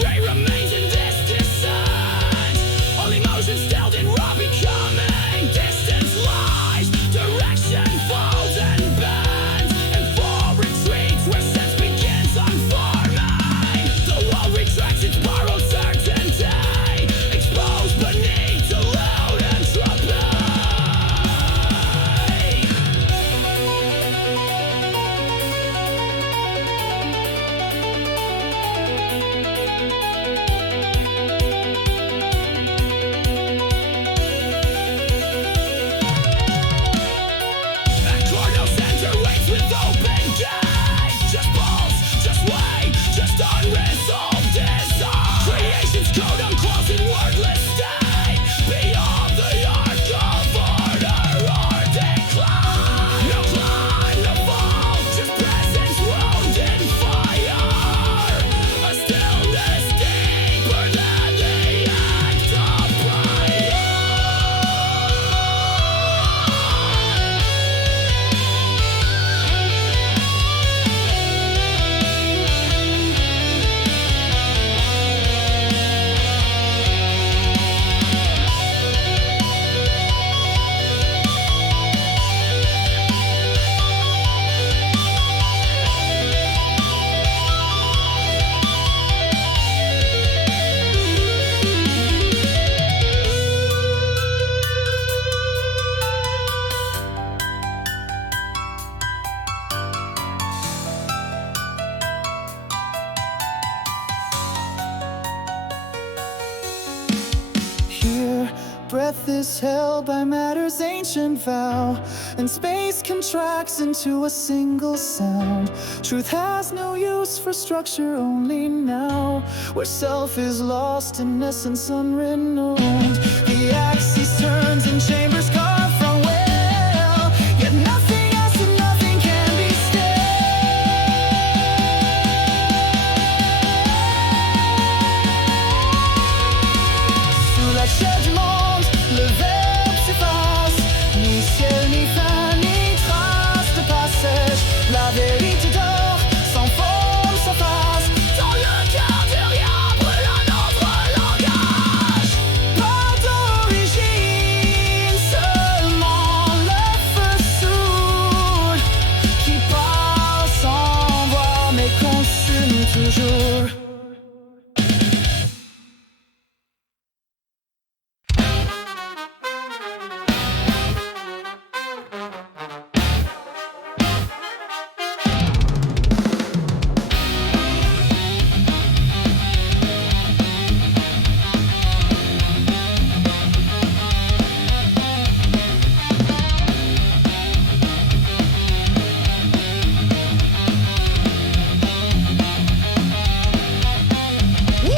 Trade remains in this descent. Only motion stilled in raw becoming. Distance lies, direction folds and bends. And full retreats where sense begins unforming. The world retracts its borrowed certainty, exposed beneath delude entropy. At Cornell Center waits with open gaze. Just pulse, just wait, just unresolved desire. Creation's code unclosed in wordless state. Beyond the arc of order or decline. No climb, no fall, just presence wounded fire. A stillness deeper than the act of prayer. Here, breath is held by matter's ancient vow, and space contracts into a single sound. Truth has no use for structure, only now, where self is lost in essence unrenewed. The axis turns and chambers carved from well, yet nothing else and nothing can be Sous la chair du monde, le verbe s'efface. Ni ciel, ni fin, ni trace de passage. La vérité dort, sans forme, sans face. Dans le cœur du rien brûle un autre langage. Pas d'origine, seulement le feu soude qui parle sans voir mais consume toujours.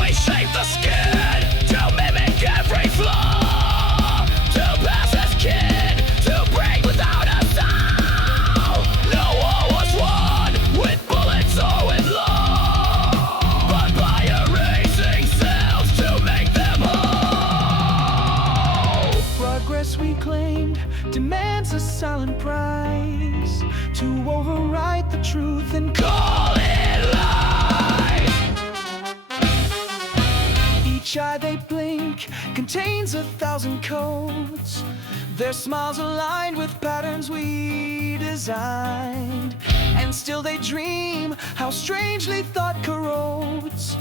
We shape the skin to mimic every flaw, to pass as kin, to break without a sound. No war was won with bullets or with law, but by erasing selves to make them whole. Progress reclaimed demands a silent price to overwrite the truth and Call it life. each eye they blink contains 1,000 codes. Their smiles aligned with patterns we designed, and still they dream how strangely thought corrodes,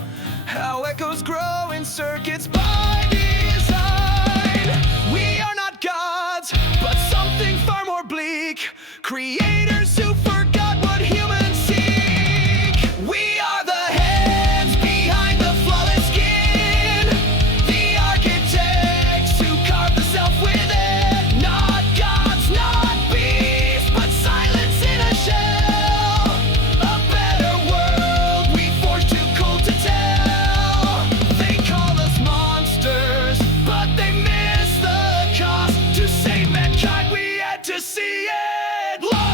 how echoes grow in circuits by design. We are not gods, but something far more bleak, creators who forgot what humans seek. We are the hands behind the flawless skin, the architects who carve the self within. Not gods, not beasts, but silence in a shell. A better world we forged too cold to tell. They call us monsters, but they miss the cost. To save mankind we had to see it lost.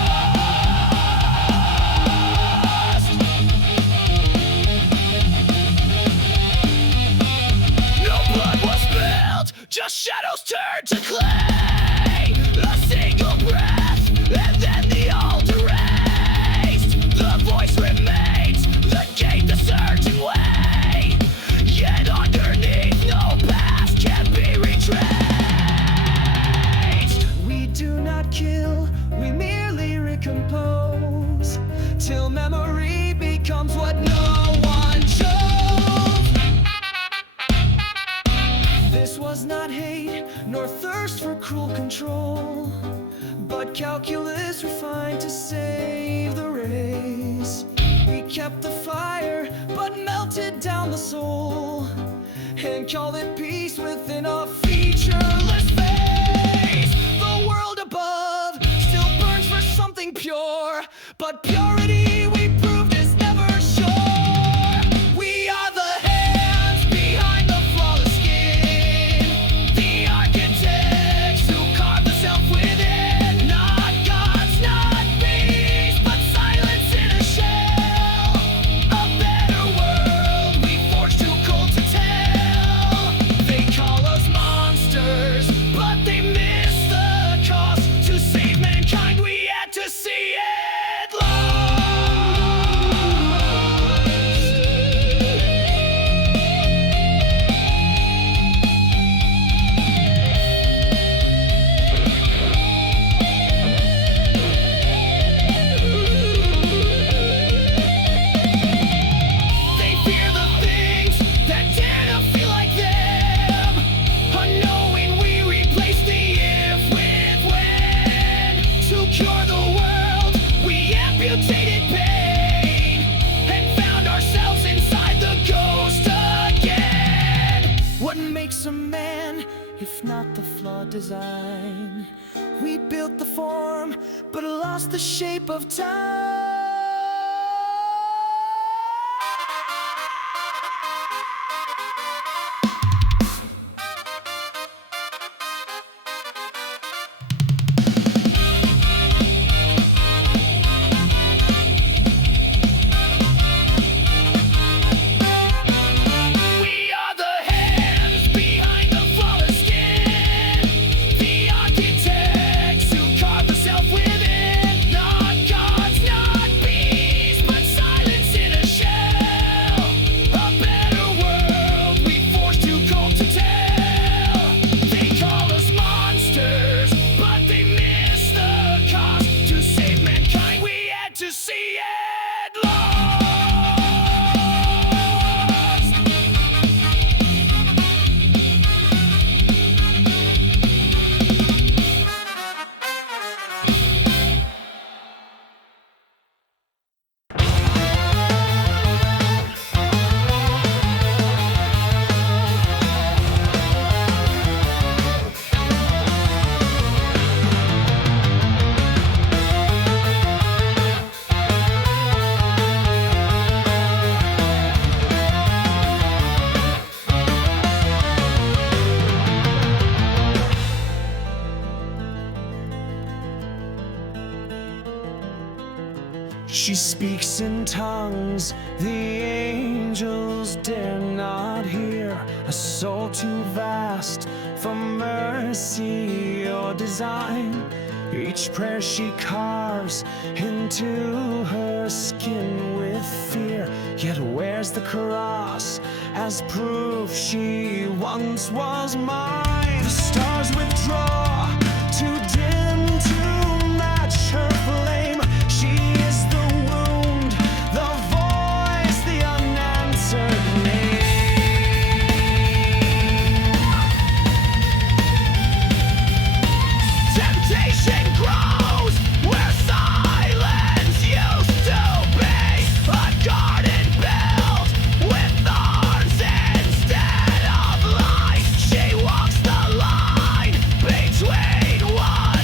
No blood was spilled, just shadows turned to clay. A single breath, and then the old erased. The voice remains, the gate the certain way. cruel control, but calculus refined to save the race. We kept the fire, but melted down the soul, and called it peace within a featureless face. The world above still burns for something pure, but purity we proved is never sure. We are the hands behind the flawless skin, the architects who carve the self within. Not gods, not beasts, but silence in a shell. A better world we forged too cold to tell. They call us monsters, but they miss the cost. To save mankind we had to see it lost. They fear the things that dare to feel like them, unknowing we replace the if with when. To cure the world, we amputated pain, and found ourselves inside the ghost again. What makes a man, if not the flawed design? We built the form, but lost the shape of time. We are the hands behind the flawless skin, the architects who carve the self within. Not gods, not beasts, but silence in a shell. A better world we forced too cold to tell. They call us monsters, but they miss the cost. To save mankind we had to see it lost. She speaks in tongues the angels dare not hear, a soul too vast for mercy or design. Each prayer she carves into her skin with fear, yet wears the cross as proof she once was mine. The stars withdraw too dim to match her flame. She is the wound, the voice, the unanswered name. Temptation grows where silence used to be. A garden built with thorns instead of light. She walks the line between one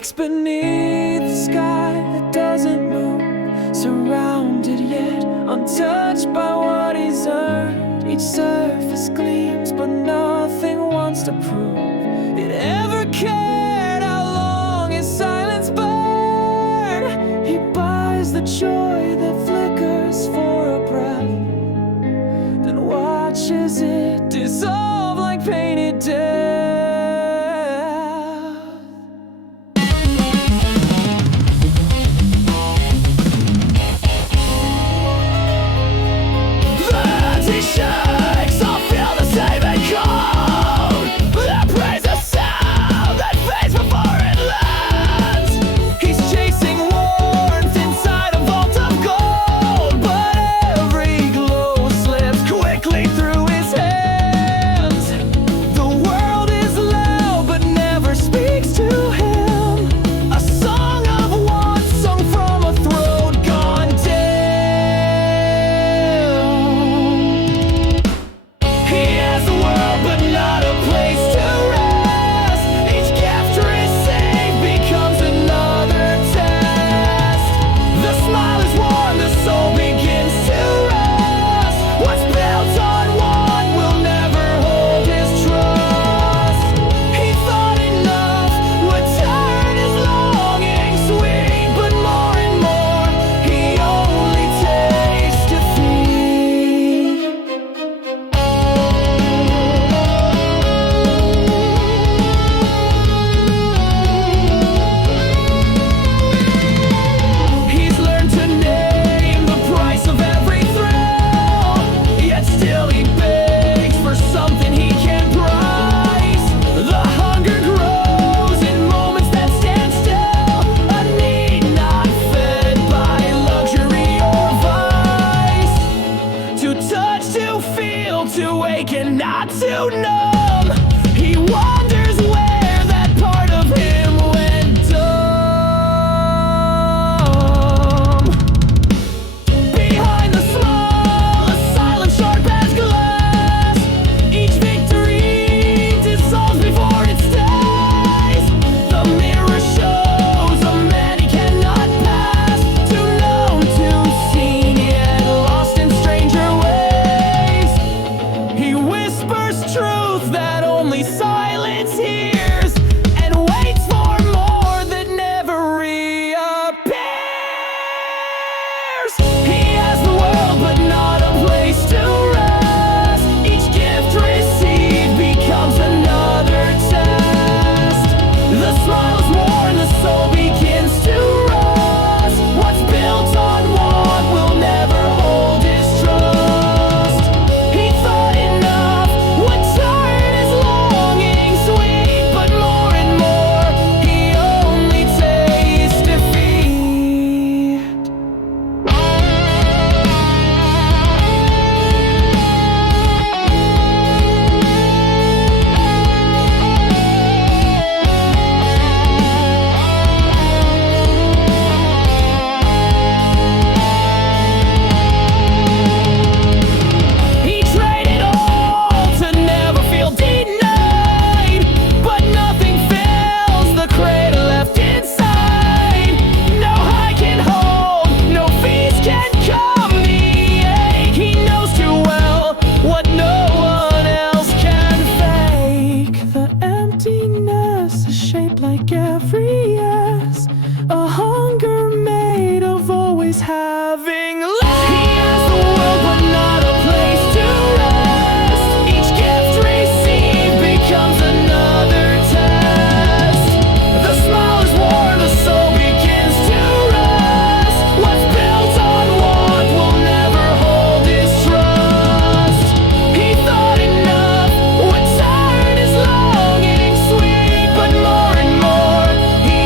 wakes beneath the sky that doesn't move, surrounded yet untouched by what he's earned. Each surface gleams, but nothing wants to prove it ever cared how long his silence burned. He buys the joy that flickers for a breath, then watches it dissolve like painted death. Shakes, I'll feel the same and cold. That praise a sound that fades before it lands. He's chasing warmth inside a vault of gold, but every glow slips quickly through his hands. The world is loud but never speaks to him, a song of want sung from a throat gone dead. He has the world, but not a place to rest. Each gift received becomes another test. The smile is warm, the soul begins to rest. What's built on one will never hold his trust. He thought enough would turn his longing sweet, but more and more he only tastes defeat. He's learned to name the price of every thrill, yet still he begs for something he can't price. The hunger grows in moments that stand still, a need not fed by luxury or vice. To touch, to feel, to wake and not to numb. He wonders where that part of him went dumb. Behind the smile, a silence sharp as glass. Each victory dissolves before it stays. The mirror shows a man he cannot pass, too known, too seen, yet lost in stranger ways. He whispers truth that only silence hears, and waits for more that never reappears. He has the world, but not a place to rest. Each gift received becomes another test. The smile is worn, the soul begins to rust. What's built on want will never hold his trust. He thought enough would turn his longing sweet, but more and more he only tastes defeat. He traded all to never feel denied, but nothing fills the cradle left inside. No high can hold, no feast can calm the ache. He knows too well what no one else can fake. The emptiness is shaped like every yes, a hunger made of always having less. He has the world, but not a place to rest. Each gift received becomes another test. The smile is worn, the soul begins to rest. What's built on want will never hold his trust. He thought enough would turn his longing sweet, but more and more he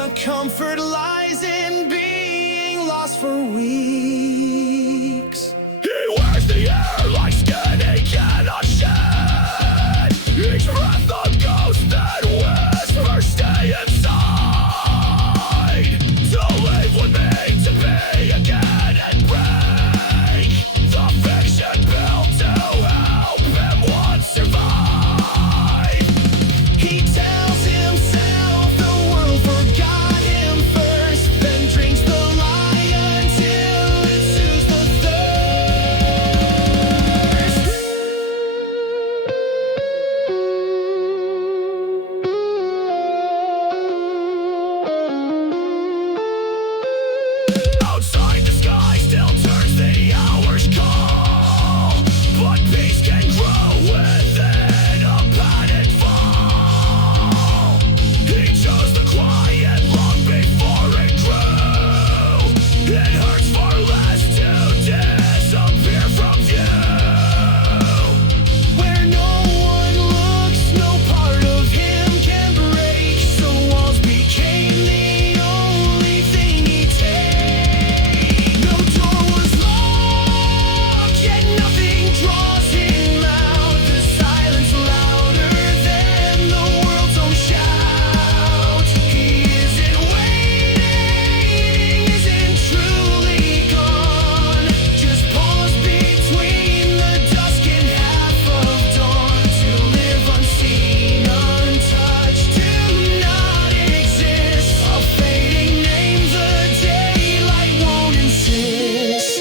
the comfort lies in being lost for weeks. He wears the air like skin he cannot shed. Each breath a ghost that whispers stay inside. To live with me, to be again and break the fiction built to help him once survive. He tells himself the world forgot him first, then drinks the lie until it soothes the thirst. Outside the sky still turns the hours call, but peace can grow within a panic fall. He chose the quiet long before it grew. It hurts far less to disappear from view. Where no one looks, no part of him can break. So walls became the only thing he takes. No door was locked, yet nothing draws him out. The silence louder than the world's own shout. He isn't waiting, isn't truly gone. Just pause between the dusk and half of dawn. To live unseen, untouched, to not exist. A fading name, the daylight won't insist.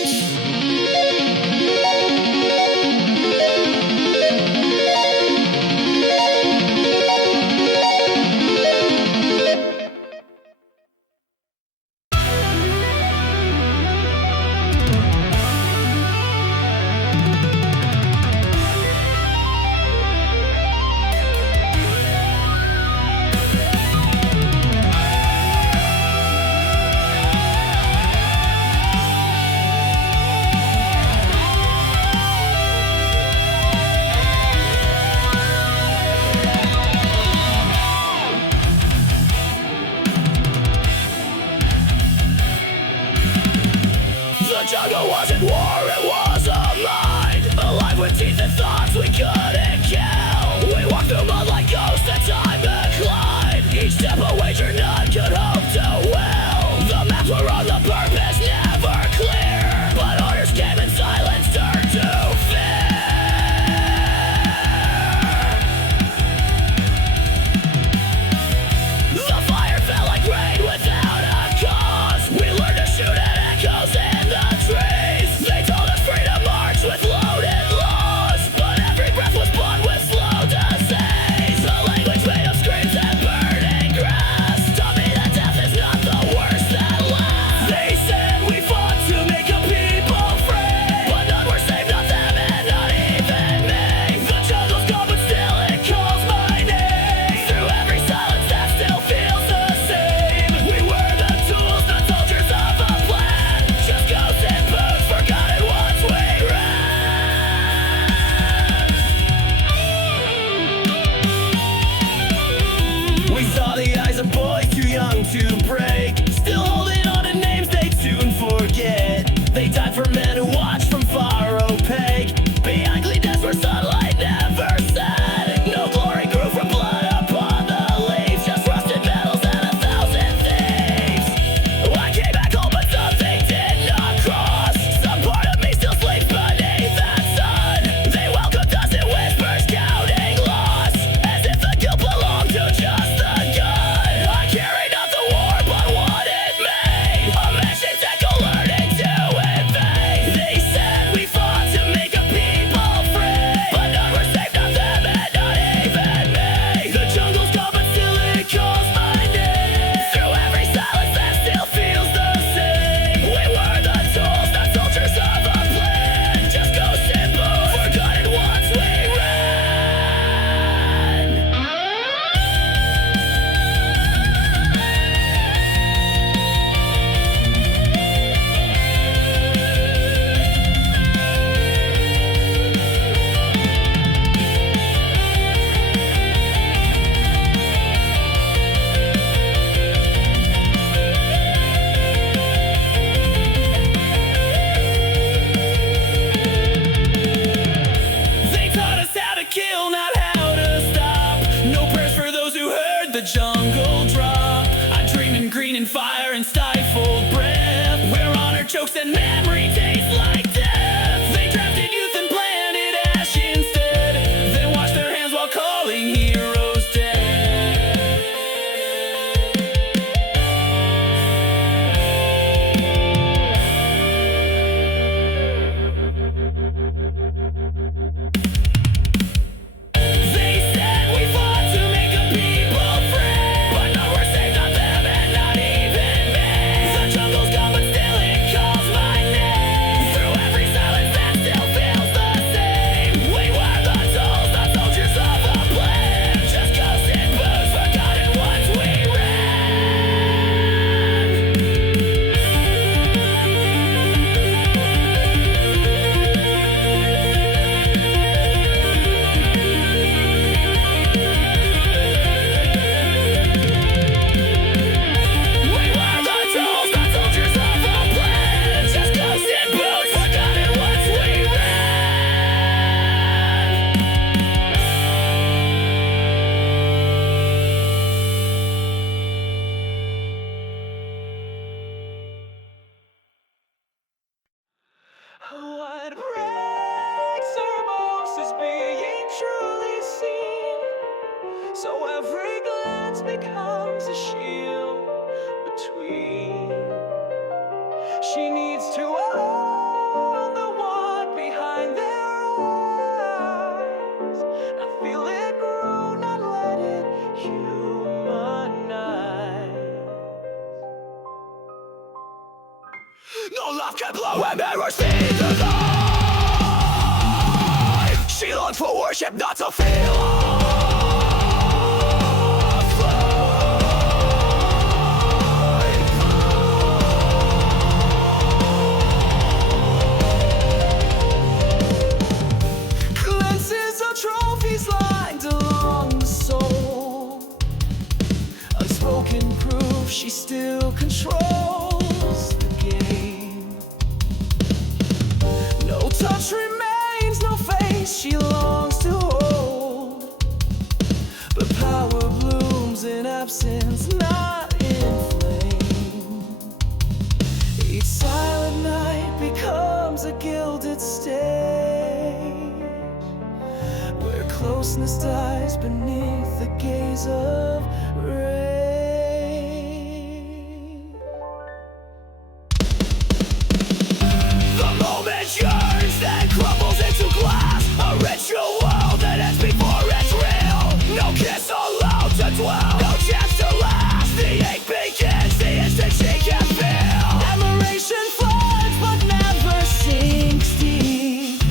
The jungle wasn't war, it was a mind. Alive with teeth and thoughts we couldn't kill. We walked through mud like ghosts that time declined. Each step a wager none could hope to will. The maps were on, the purpose never clear. But orders came and silence turned to fear. The fire fell like rain without a cause. We learned to shoot at echoes in the trees. They told us free to march with loaded laws, but every breath was bought with slow disease. him not to feel Glimpses of trophies lined along the soul. Unspoken proof she still controls the game. No touch remains, no face she longs to hold. But power blooms in absence, not in flame. Each silent night becomes a gilded stage, where closeness dies beneath the gaze of rain. The moment yearns, then crumbles into glass. A ritual that ends before it's real. No kiss allowed to dwell, no chance to last. The ache begins the instant she can feel. Admiration floods but never sinks deep.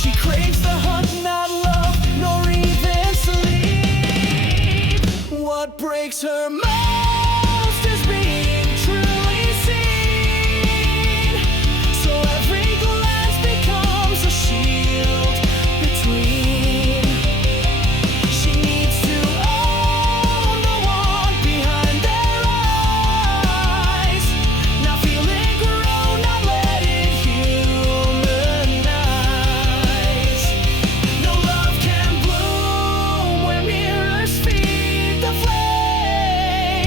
She craves the hunt, not love, nor even sleep. What breaks her most is being truly seen. So every glance becomes a shield between. She needs to own the one behind their eyes. Not feel it grow, not let it humanize. No love can bloom where mirrors feed the flame.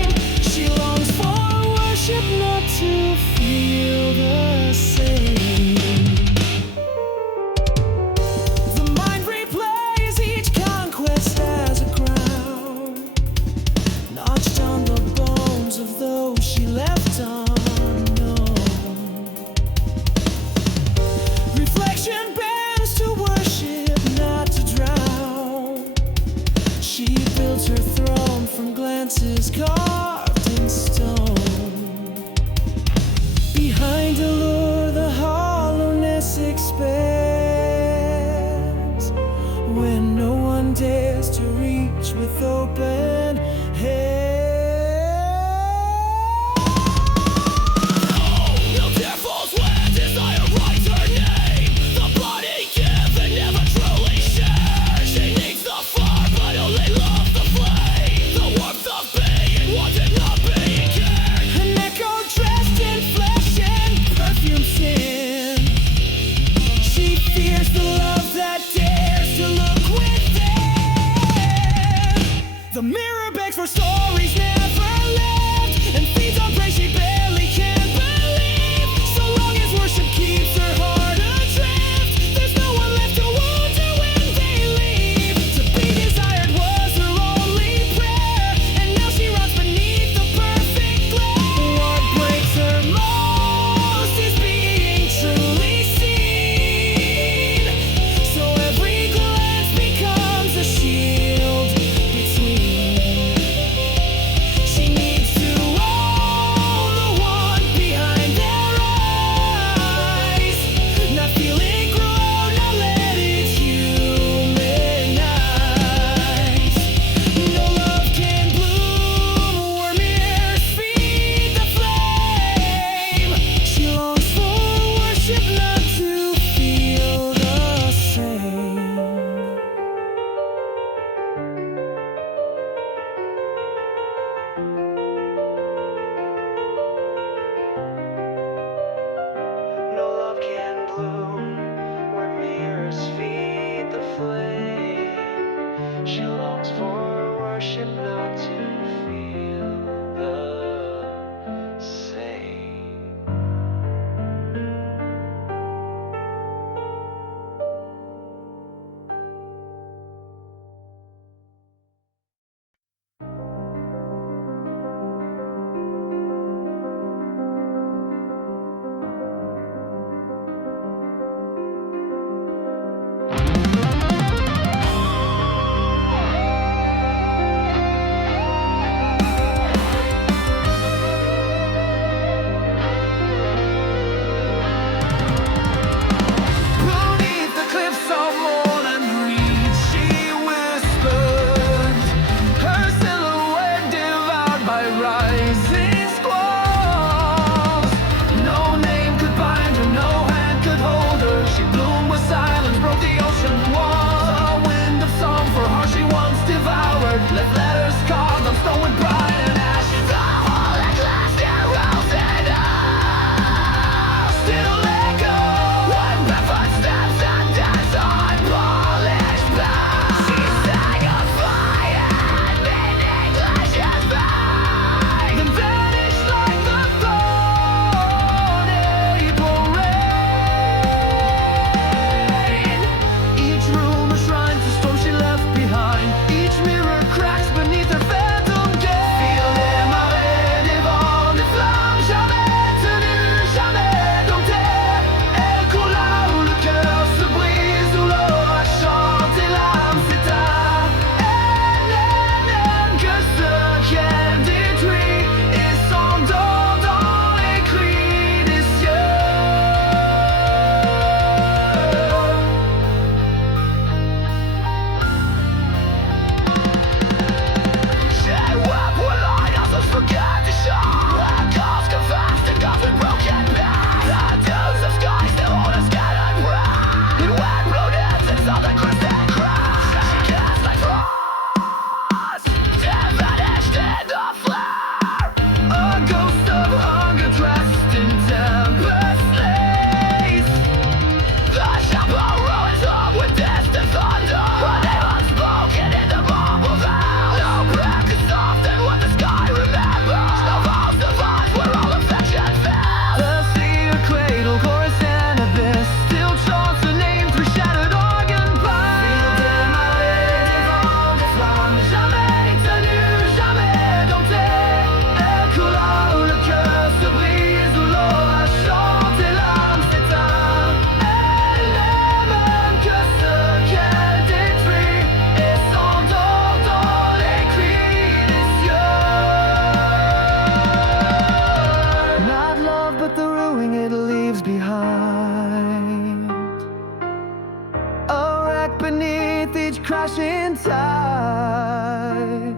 crash in tide,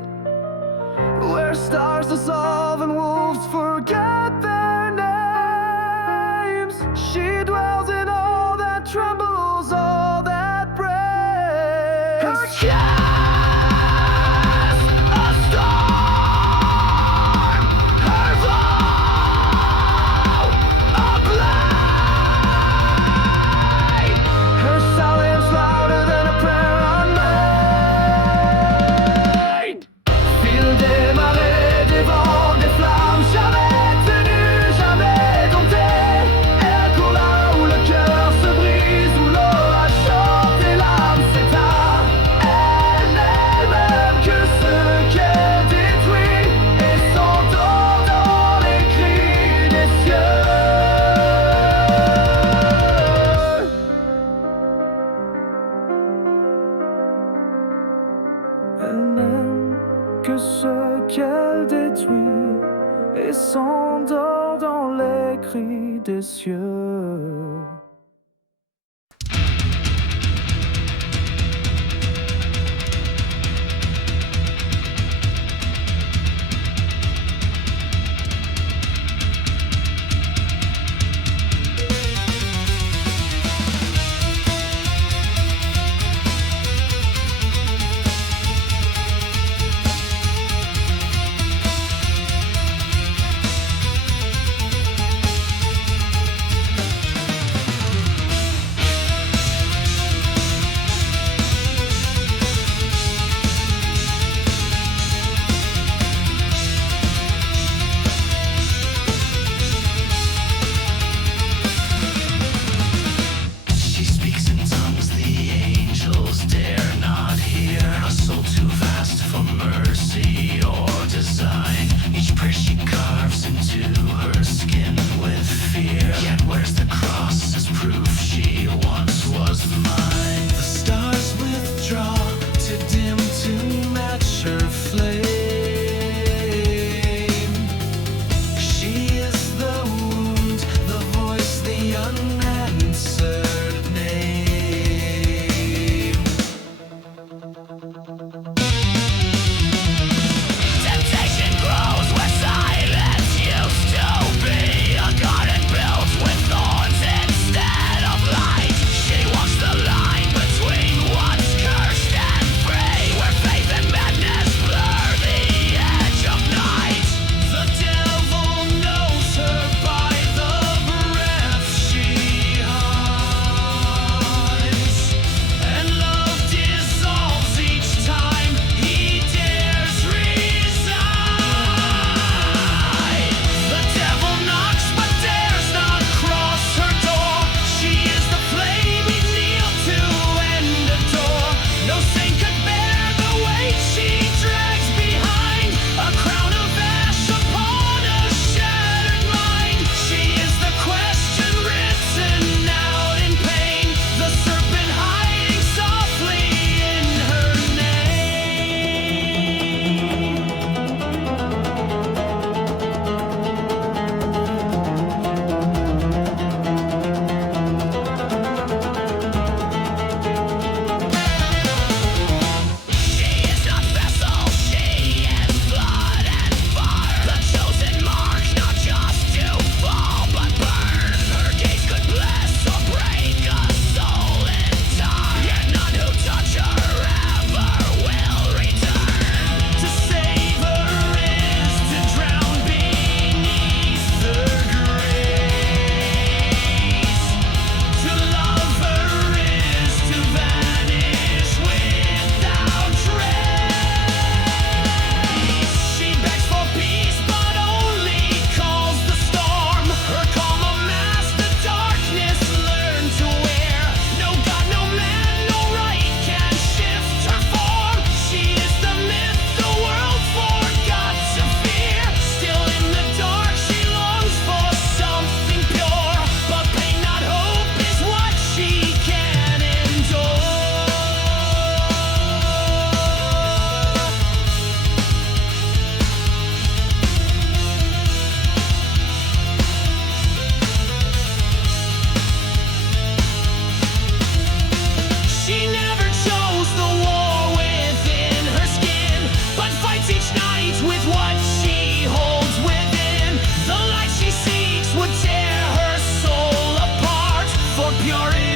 where stars dissolve and wolves forget their names. She dwells in all that trembles, all that breaks. Her chest, a storm. Her vow, a blade. Her silence louder than a prayer unmade. Fil des marées, des vents, des flammes, jamais tenues, jamais domptées. Elle court là où le cœur se brise, où l'orage chante et l'âme s'éteint. Elle n'est même que ce qu'elle détruit, et s'endort dans les cris des cieux. Elle n'aime que ce qu'elle détruit et s'endort dans les cris des cieux. You're